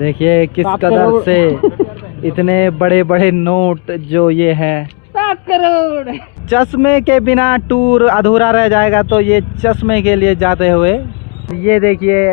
देखिए किस कदर से इतने बड़े बड़े नोट जो ये है 7 करोड़। चश्मे के बिना टूर अधूरा रह जाएगा, तो ये चश्मे के लिए जाते हुए ये देखिए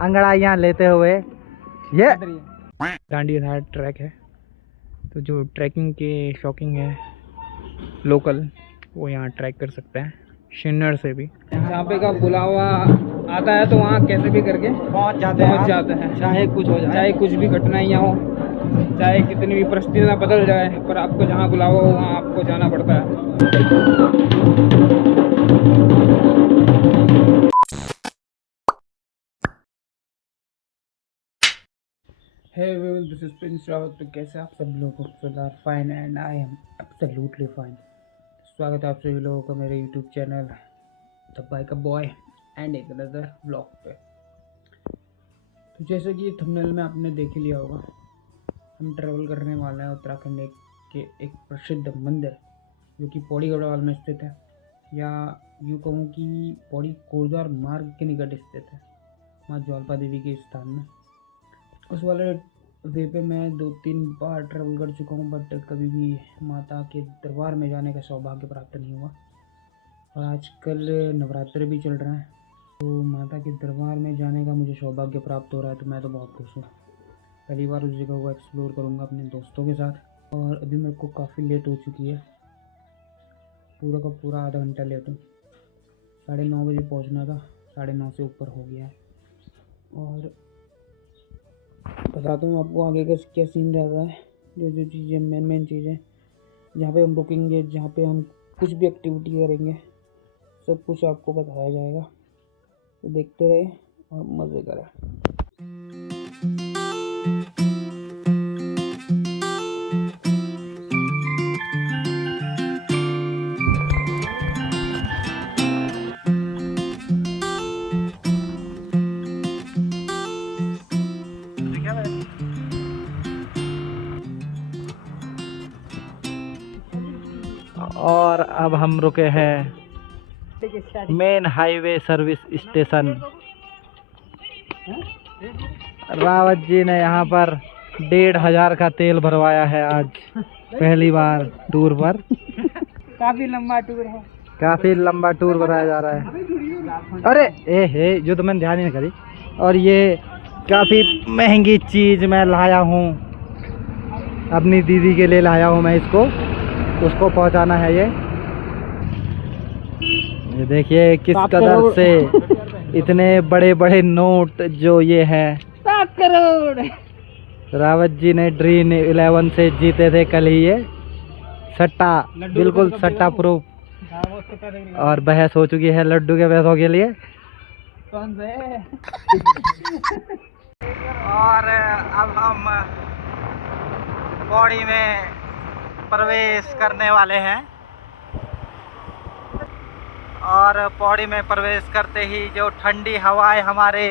अंगड़ाइयाँ लेते हुए ये डांडी घाट ट्रैक है, तो जो ट्रैकिंग के शौकीन है लोकल वो यहाँ ट्रैक कर सकते हैं शिन्नर से भी। जहाँ पे का बुलावा आता है तो वहाँ कैसे भी करके पहुँच जाते हैं, चाहे कुछ हो जाए, चाहे कुछ भी कठिनाइयाँ हो, चाहे कितनी भी परिस्थितियाँ बदल जाए, पर आपको जहाँ बुलावा हो वहाँ आपको जाना पड़ता है। Hey everyone, this is Prince Rawat। तो कैसे आप सब लोग are fine and I am absolutely fine. स्वागत है आप सभी लोगों का मेरे YouTube channel the bike boy and एक अदर ब्लॉग पे। तो जैसे कि थंबनेल में आपने देख ही लिया होगा, हम ट्रैवल करने वाले हैं उत्तराखंड के एक प्रसिद्ध मंदिर जो कि पौड़ी गढ़वाल में स्थित है, या यूँ कहूँ कि पौड़ी कोटद्वार मार्ग के निकट स्थित है, माँ ज्वालपा देवी के स्थान में। उस वाले वे पे मैं 2-3 बार ट्रैवल कर चुका हूँ, बट कभी भी माता के दरबार में जाने का सौभाग्य प्राप्त नहीं हुआ। और आजकल नवरात्रि भी चल रहे हैं, तो माता के दरबार में जाने का मुझे सौभाग्य प्राप्त हो रहा है, तो मैं तो बहुत खुश हूँ। पहली बार उस जगह को एक्सप्लोर करूँगा अपने दोस्तों के साथ। और अभी मेरे को काफ़ी लेट हो चुकी है, पूरा का पूरा आधा घंटा लेट हूँ। 9:30 बजे पहुँचना था, 9:30 से ऊपर हो गया है। और बताता हूँ आपको आगे का क्या सीन रहता है, जो चीज़ें मेन चीज़ें जहाँ पे हम रुकेंगे, जहाँ पे हम कुछ भी एक्टिविटी करेंगे, सब कुछ आपको बताया जाएगा। तो देखते रहे और मज़े करें। और अब हम रुके हैं main highway service station. Rawat ji ने यहाँ पर 1,500 का तेल भरवाया है आज पहली बार टूर पर। काफ़ी लंबा टूर है, काफ़ी लंबा टूर बताया जा रहा है। अरे हे जो तो मैंने ध्यान ही नहीं करी। और ये काफ़ी महंगी चीज़ मैं लाया हूँ, अपनी दीदी के लिए लाया हूँ मैं इसको, उसको पहुँचाना है। ये देखिए किस कदर से इतने बड़े बड़े नोट जो ये है 7 करोड़। रावत जी ने ड्रीम 11 से जीते थे कल ही, ये सट्टा, बिल्कुल सट्टा प्रूफ। और बहस हो चुकी है लड्डू के पैसों के लिए। कौन से? और अब हम पौड़ी में प्रवेश करने वाले हैं। और पौड़ी में प्रवेश करते ही जो ठंडी हवाएं हमारे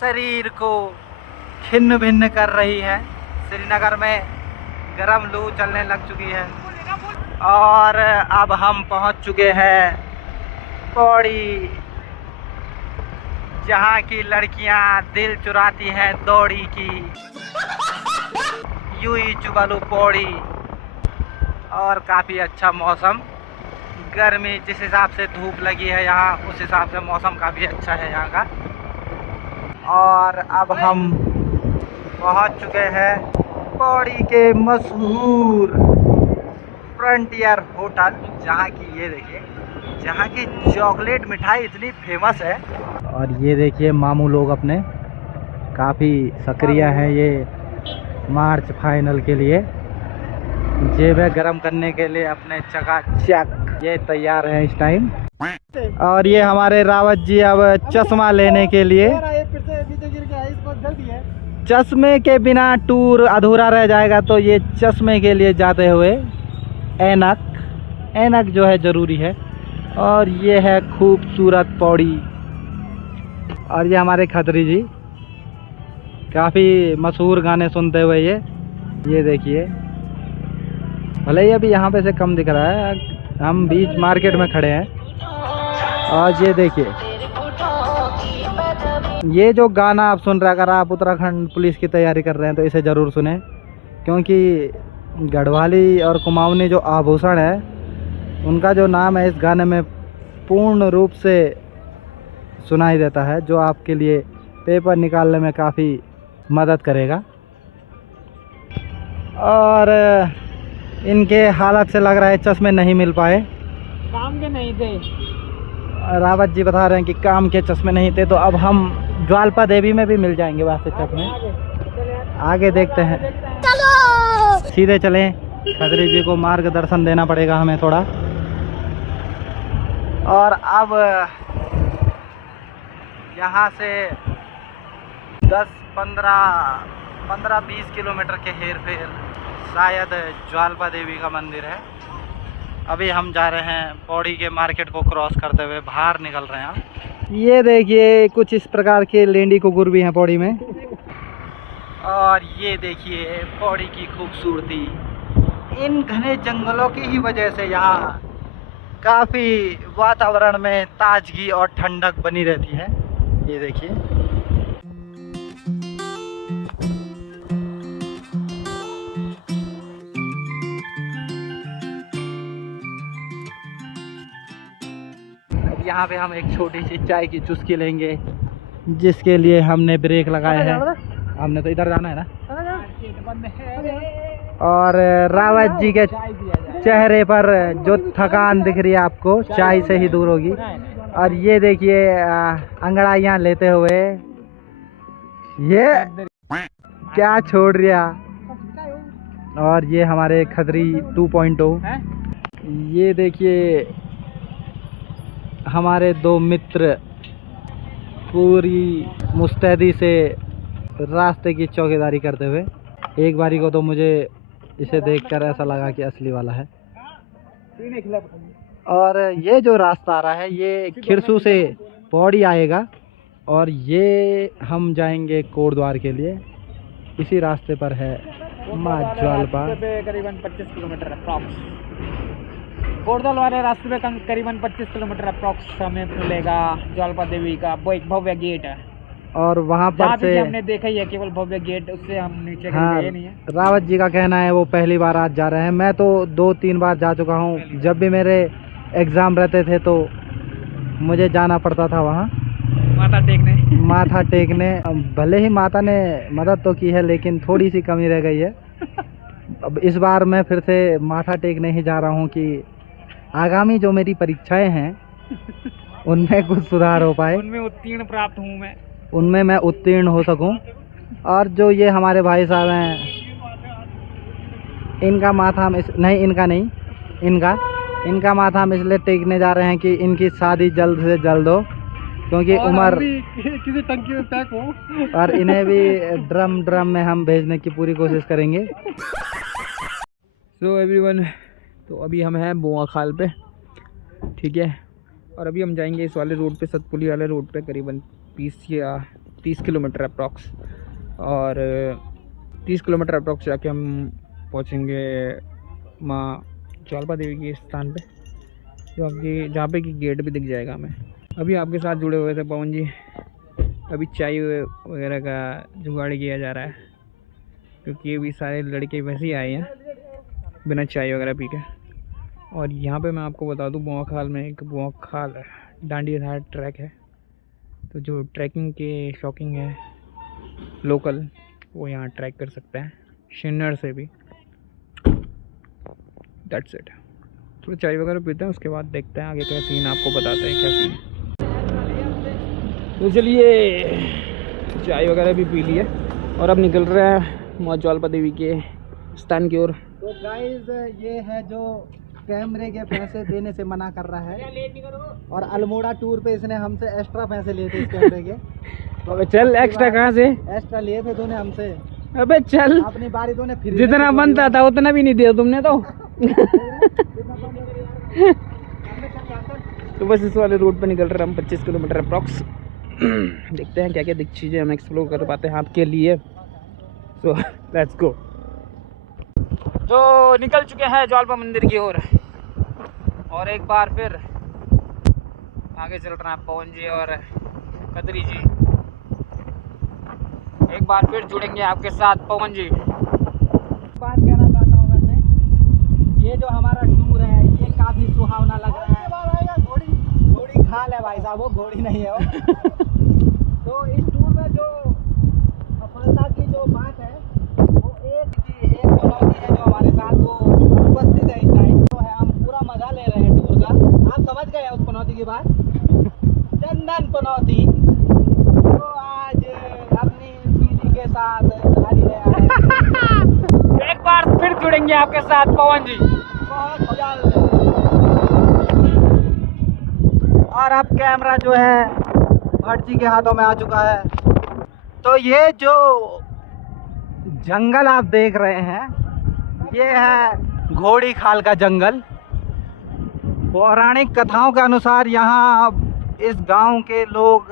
शरीर को खिन्न भिन्न कर रही है, श्रीनगर में गर्म लू चलने लग चुकी है। और अब हम पहुंच चुके हैं पौड़ी, जहां की लड़कियां दिल चुराती हैं दौड़ी की, यूं चुबालू पौड़ी। और काफ़ी अच्छा मौसम, गर्मी जिस हिसाब से धूप लगी है यहाँ, उस हिसाब से मौसम काफ़ी अच्छा है यहाँ का। और अब हम पहुँच चुके हैं पौड़ी के मशहूर फ्रंटियर होटल, जहाँ की ये देखिए, जहाँ की चॉकलेट मिठाई इतनी फेमस है। और ये देखिए मामू लोग अपने काफ़ी सक्रिय हैं, ये मार्च फाइनल के लिए जेबें गरम करने के लिए अपने चकाचक ये तैयार है इस टाइम। और ये हमारे रावत जी अब चश्मा लेने के लिए, चश्मे के बिना टूर अधूरा रह जाएगा, तो ये चश्मे के लिए जाते हुए ऐनक जो है ज़रूरी है। और ये है खूबसूरत पौड़ी। और ये हमारे खत्री जी काफ़ी मशहूर गाने सुनते हुए ये देखिए, भले ही अभी यहाँ पे से कम दिख रहा है, हम बीच मार्केट में खड़े हैं। और ये देखिए ये जो गाना आप सुन रहे हैं, अगर आप उत्तराखंड पुलिस की तैयारी कर रहे हैं तो इसे ज़रूर सुने, क्योंकि गढ़वाली और कुमाऊनी जो आभूषण है उनका जो नाम है इस गाने में पूर्ण रूप से सुनाई देता है, जो आपके लिए पेपर निकालने में काफ़ी मदद करेगा। और इनके हालत से लग रहा है चश्मे नहीं मिल पाए, काम के नहीं थे। रावत जी बता रहे हैं कि काम के चश्मे नहीं थे, तो अब हम ज्वालपा देवी में भी मिल जाएंगे वैसे चश्मे। आगे देखते हैं, चलो सीधे चलें। खत्री जी को मार्गदर्शन देना पड़ेगा हमें थोड़ा। और अब यहाँ से 10-15-20 किलोमीटर के हेर फेर शायद ज्वालपा देवी का मंदिर है। अभी हम जा रहे हैं पौड़ी के मार्केट को क्रॉस करते हुए, बाहर निकल रहे हैं। ये देखिए कुछ इस प्रकार के लेंडी कुकुर भी हैं पौड़ी में। और ये देखिए पौड़ी की खूबसूरती, इन घने जंगलों की ही वजह से यहाँ काफ़ी वातावरण में ताजगी और ठंडक बनी रहती है। ये देखिए यहाँ पे हम एक छोटी सी चाय की चुस्की लेंगे, जिसके लिए हमने ब्रेक लगाए हैं। हमने तो इधर जाना है ना। और रावत जी के चेहरे पर जो थकान दिख रही है आपको, चाय से ही दूर होगी। और ये देखिए अंगड़ाइयाँ लेते हुए ये क्या छोड़ रिया। और ये हमारे खत्री 2.0। ये देखिए हमारे दो मित्र पूरी मुस्तैदी से रास्ते की चौकीदारी करते हुए। एक बारी को तो मुझे इसे देखकर ऐसा लगा कि असली वाला है। और ये जो रास्ता आ रहा है ये खिरसू से पौड़ी आएगा और ये हम जाएंगे कोटद्वार के लिए। इसी रास्ते पर है माँ ज्वालपा। करीबन 25 किलोमीटर अप्रॉक्स। कोटद्वार वाले रास्ते पे करीबन 25 किलोमीटर अप्रॉक्स हमें मिलेगा ज्वालपा देवी का वो एक भव्य गेट है। और वहाँ पर से हमने देखा ही है केवल भव्य गेट, उससे हम नीचे गए नहीं है। रावत जी का कहना है वो पहली बार आज जा रहे हैं। मैं तो 2-3 बार जा चुका हूँ। जब भी मेरे एग्ज़ाम रहते थे तो मुझे जाना पड़ता था वहाँ माथा टेकने। भले ही माता ने मदद तो की है लेकिन थोड़ी सी कमी रह गई है। अब इस बार मैं फिर से माथा टेकने ही जा रहा हूँ कि आगामी जो मेरी परीक्षाएं हैं उनमें कुछ सुधार हो पाए, उनमें उत्तीर्ण प्राप्त हूँ मैं, उनमें मैं उत्तीर्ण हो सकूं। और जो ये हमारे भाई साहब हैं, इनका माथा हम इनका माथा हम इसलिए टेकने जा रहे हैं कि इनकी शादी जल्द से जल्द हो, क्योंकि उम्र किसी टंकी में पैक हो। और इन्हें भी ड्रम में हम भेजने की पूरी कोशिश करेंगे। सो एवरीवन, तो अभी हम हैं बोआखाल पे, ठीक है। और अभी हम जाएंगे इस वाले रोड पे, सतपुली वाले रोड पे, करीबन 20 या 30 किलोमीटर अप्रॉक्स। और 30 किलोमीटर अप्रॉक्स जाके हम पहुंचेंगे माँ ज्वालपा देवी के स्थान पे, जहाँ पे कि गेट भी दिख जाएगा हमें। अभी आपके साथ जुड़े हुए थे पवन जी। अभी चाय वगैरह का जुगाड़ किया जा रहा है, क्योंकि ये भी सारे लड़के वैसे ही आए हैं बिना चाय वगैरह पी के। और यहाँ पे मैं आपको बता दूँ, बोआखाल में एक बोआखाल डांडिया घाट ट्रैक है, तो जो ट्रैकिंग के शौकीन है लोकल, वो यहाँ ट्रैक कर सकते हैं शिन्नर से भी। That's it. थोड़ा चाय वगैरह पीते हैं, उसके बाद देखते हैं आगे क्या सीन, आपको बताते हैं क्या सीन। तो चलिए चाय वगैरह भी पी लिए और अब निकल रहे हैं माँ ज्वालपा देवी के स्थान की ओर। तो गाइस ये है जो कैमरे के पैसे देने से मना कर रहा है, और अल्मोड़ा टूर पे इसने हमसे एक्स्ट्रा पैसे लिए थे इस कैमरे के। अबे चल, एक्स्ट्रा कहाँ से? एक्स्ट्रा लिए थे तूने हमसे। अबे चल, अपनी बारी तूने फ्री, जितना बनता था उतना भी नहीं दिया तुमने तो। तो बस इस वाले रोड पे निकल रहे हम 25 किलोमीटर अप्रॉक्स। देखते हैं क्या क्या चीज़ें हम एक्सप्लोर कर पाते हैं आपके लिए। So let's go. तो निकल चुके हैं ज्वालपा मंदिर की ओर, और एक बार फिर आगे चल रहे हैं पवन जी और कदरी जी। एक बार फिर जुड़ेंगे आपके साथ पवन जी। बात कहना चाहता हूँ वैसे, ये जो हमारा टूर है ये काफी सुहावना लग रहा है। घोड़ी खाल है भाई साहब, वो घोड़ी नहीं है वो। तो इस टूर में जो सफलता की जो बात है वो एक चुनौती है जो हमारे साथ वो उपस्थित है इस टाइम। तो है हम पूरा मजा ले रहे हैं टूर का। आप समझ गए उस पनौती की बात, चंदन पनौती। तो आज अपनी बीवी के साथ गाड़ी गया है। एक बार फिर जुड़ेंगे आपके साथ पवन जी। बहुत जल्द। और अब कैमरा जो है भट्ट जी के हाथों में आ चुका है। तो ये जो जंगल आप देख रहे हैं ये है घोड़ी खाल का जंगल। पौराणिक कथाओं के अनुसार यहाँ इस गांव के लोग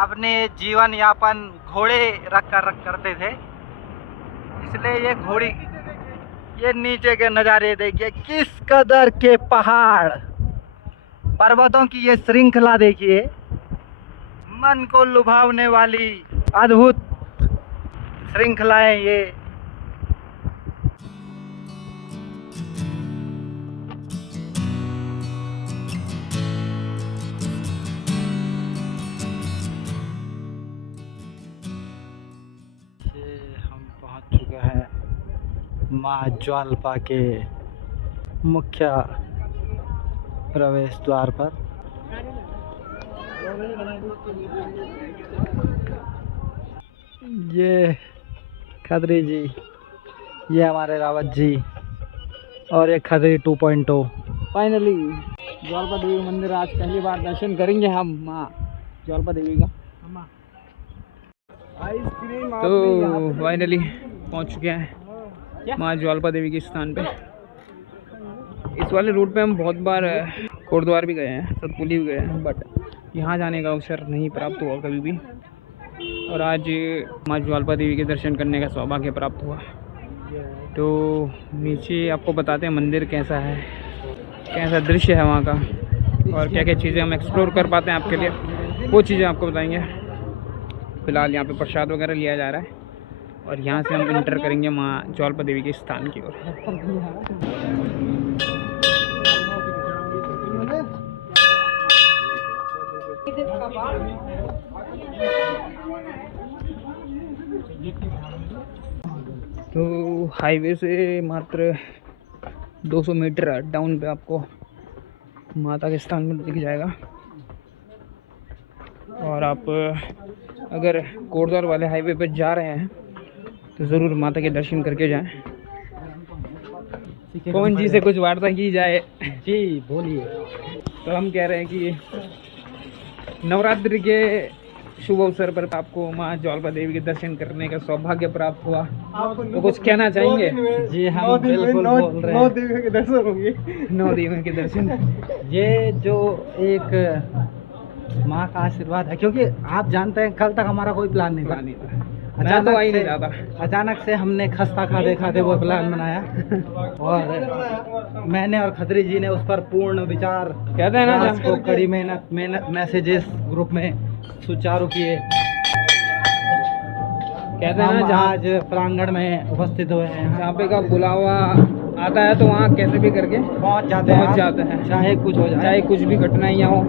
अपने जीवन यापन घोड़े रख करते थे, इसलिए ये घोड़ी। ये नीचे के नज़ारे देखिए, किस कदर के पहाड़, पर्वतों की ये श्रृंखला देखिए, मन को लुभावने वाली अद्भुत श्रृंखलाएं ये। हम पहुंच चुके हैं माँ ज्वालपा के मुख्य प्रवेश द्वार पर। ये खदरी जी, ये हमारे रावत जी और एक खदरी 2.0। फाइनली ज्वालपा देवी मंदिर आज पहली बार दर्शन करेंगे हम माँ ज्वालपा देवी का। तो फाइनली पहुँच चुके हैं माँ ज्वालपा देवी के स्थान पे। इस वाले रूट पे हम बहुत बार कोटद्वार भी गए हैं, सतपुली भी गए हैं, बट यहाँ जाने का अवसर नहीं प्राप्त हुआ कभी भी। और आज माँ ज्वालपा देवी के दर्शन करने का सौभाग्य प्राप्त हुआ। तो नीचे आपको बताते हैं मंदिर कैसा है, कैसा दृश्य है वहाँ का, और क्या क्या चीज़ें हम एक्सप्लोर कर पाते हैं आपके लिए, वो चीज़ें आपको बताएंगे। फ़िलहाल यहाँ पे प्रसाद वगैरह लिया जा रहा है और यहाँ से हम इंटर करेंगे माँ ज्वालपा देवी के स्थान की ओर। तो हाईवे से मात्र 200 मीटर डाउन पे आपको माता के स्थान में दिख जाएगा। और आप अगर कोटद्वार वाले हाईवे पे जा रहे हैं तो ज़रूर माता के दर्शन करके जाएं। पवन जी से कुछ वार्ता की जाए। जी बोलिए। तो हम कह रहे हैं कि नवरात्रि के शुभ अवसर पर आपको माँ ज्वालपा देवी के दर्शन करने का सौभाग्य प्राप्त हुआ, तो कुछ कहना चाहेंगे? जी हम बिल्कुल बोल रहे हैं। 9 देवियों के दर्शन होंगे। 9 देवियों के दर्शन। ये जो एक माँ का आशीर्वाद है, क्योंकि आप जानते हैं कल तक हमारा कोई प्लान नहीं था। अचानक से हमने खस्ता खाते खाते वो प्लान बनाया और मैंने और खत्री जी ने उस पर पूर्ण विचार, कहते हैं ना, को कड़ी मेहनत मैसेजेस ग्रुप में सुचारू किए। कहते हैं ना, आज प्रांगण में उपस्थित हुए हैं। जहाँ पे का बुलावा आता है तो वहाँ कैसे भी करके पहुँच जाते हैं, चाहे कुछ हो जाए, चाहे कुछ भी कठिनाइयाँ हो,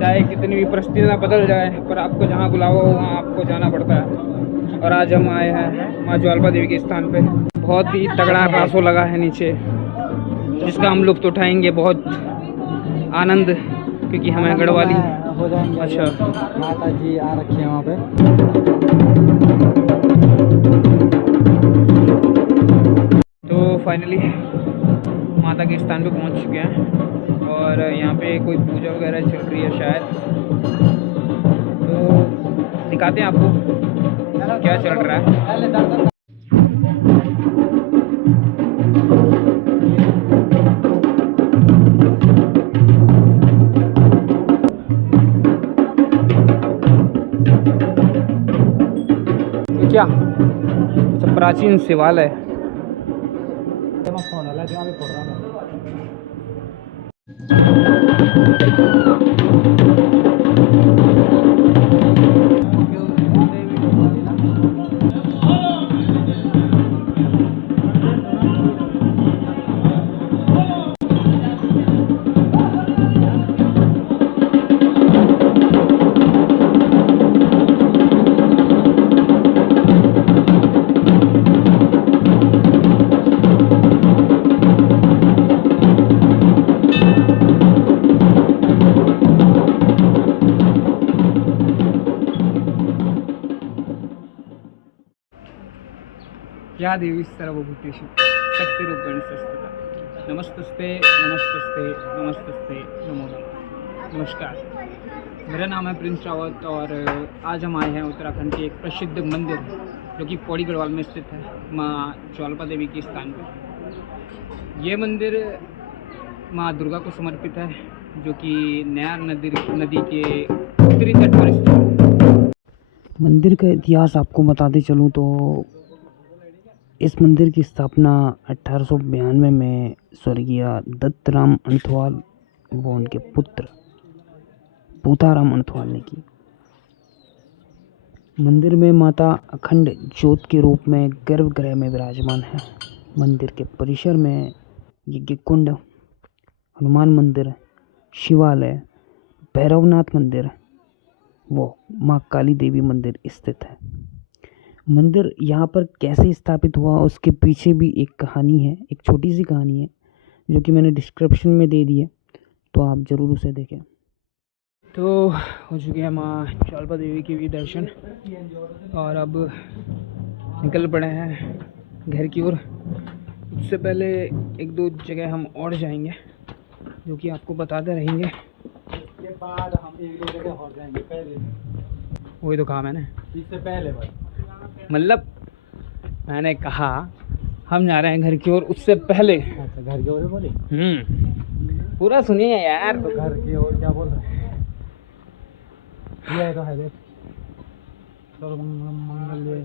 चाहे कितनी भी परिस्थितियाँ बदल जाए, पर आपको जहाँ बुलावा हो वहाँ आपको जाना पड़ता है। और आज हम आए हैं माँ ज्वालपा देवी के स्थान पे। बहुत ही तगड़ा रासो लगा है नीचे, जिसका हम लुत्फ़ उठाएंगे बहुत आनंद, क्योंकि हमें गढ़वाली हो जाएंगे। अच्छा, माता जी आ रखी है वहाँ पे। तो फाइनली माता के स्थान पे पहुँच चुके हैं और यहाँ पे कोई पूजा वगैरह चल रही है शायद, तो दिखाते हैं आपको क्या चल रहा है। क्या अच्छा प्राचीन शिवालय। या देवी सर्वभूतेषु शक्तिरूपेण संस्थिता नमस्तस्ते नमस्तस्ते नमस्तस्ते नमो नमः। नमस्कार, मेरा नाम है प्रिंस रावत और आज हम आए हैं उत्तराखंड के एक प्रसिद्ध मंदिर जो कि पौड़ी गढ़वाल में स्थित है, माँ ज्वाल्पा देवी के स्थान पर। ये मंदिर माँ दुर्गा को समर्पित है, जो कि नयार नदी के उत्तरी तट पर स्थित है। मंदिर का इतिहास आपको बताते चलूँ तो इस मंदिर की स्थापना 1892 में स्वर्गीय दत्तराम अणथवाल व उनके पुत्र पूताराम अणथवाल ने की। मंदिर में माता अखंड ज्योत के रूप में गर्भगृह में विराजमान है। मंदिर के परिसर में यज्ञ कुंड, हनुमान मंदिर, शिवालय, भैरवनाथ मंदिर व माँ काली देवी मंदिर स्थित है। मंदिर यहाँ पर कैसे स्थापित हुआ उसके पीछे भी एक कहानी है, एक छोटी सी कहानी है जो कि मैंने डिस्क्रिप्शन में दे दी है, तो आप ज़रूर उसे देखें। तो हो चुके हैं माँ ज्वाल्पा देवी के भी दर्शन और अब निकल पड़े हैं घर की ओर। उससे पहले एक दो जगह हम और जाएंगे जो कि आपको बताते रहेंगे। के बाद हम एक दो जगह और जाएंगे पहले, वही तो कहा मैंने, इससे पहले भाई मतलब मैंने कहा हम जा रहे हैं घर की ओर, उससे पहले। अच्छा, घर की ओर बोले? पूरा सुनिए यार। तो घर की ओर क्या बोल रहे हैं? ये तो है देख, मंगल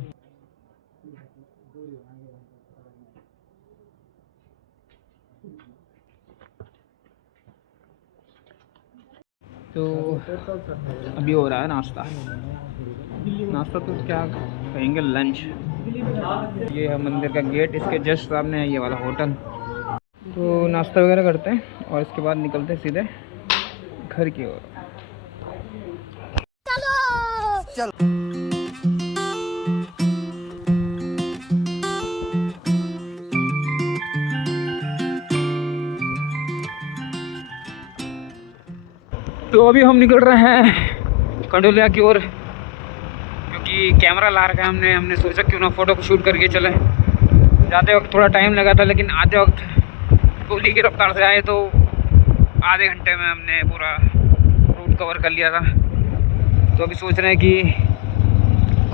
तो अभी हो रहा है नाश्ता तो क्या कहेंगे, लंच। ये है मंदिर का गेट, इसके जस्ट सामने है ये वाला होटल। तो नाश्ता वगैरह करते हैं और इसके बाद निकलते हैं सीधे घर की ओर। चलो। तो अभी हम निकल रहे हैं कंडोलिया की ओर, क्योंकि कैमरा ला रखा है हमने सोचा क्यों ना फ़ोटो को शूट करके चले। जाते वक्त थोड़ा टाइम लगा था, लेकिन आते वक्त गोली की रफ्तार से आए तो आधे घंटे में हमने पूरा रूट कवर कर लिया था। तो अभी सोच रहे हैं कि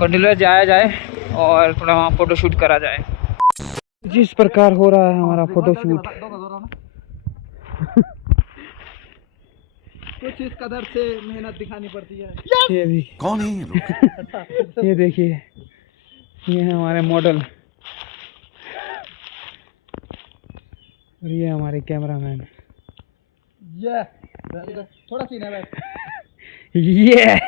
कंडोलिया जाया जाए और थोड़ा वहाँ फ़ोटो शूट करा जाए। जिस प्रकार हो रहा है हमारा फ़ोटो शूट, कुछ इस कदर से मेहनत दिखानी पड़ती है। ये भी कौन है ये लोग? ये देखिए, ये है हमारे मॉडल और ये हमारे कैमरामैन। ये थोड़ा सीन है भाई। ये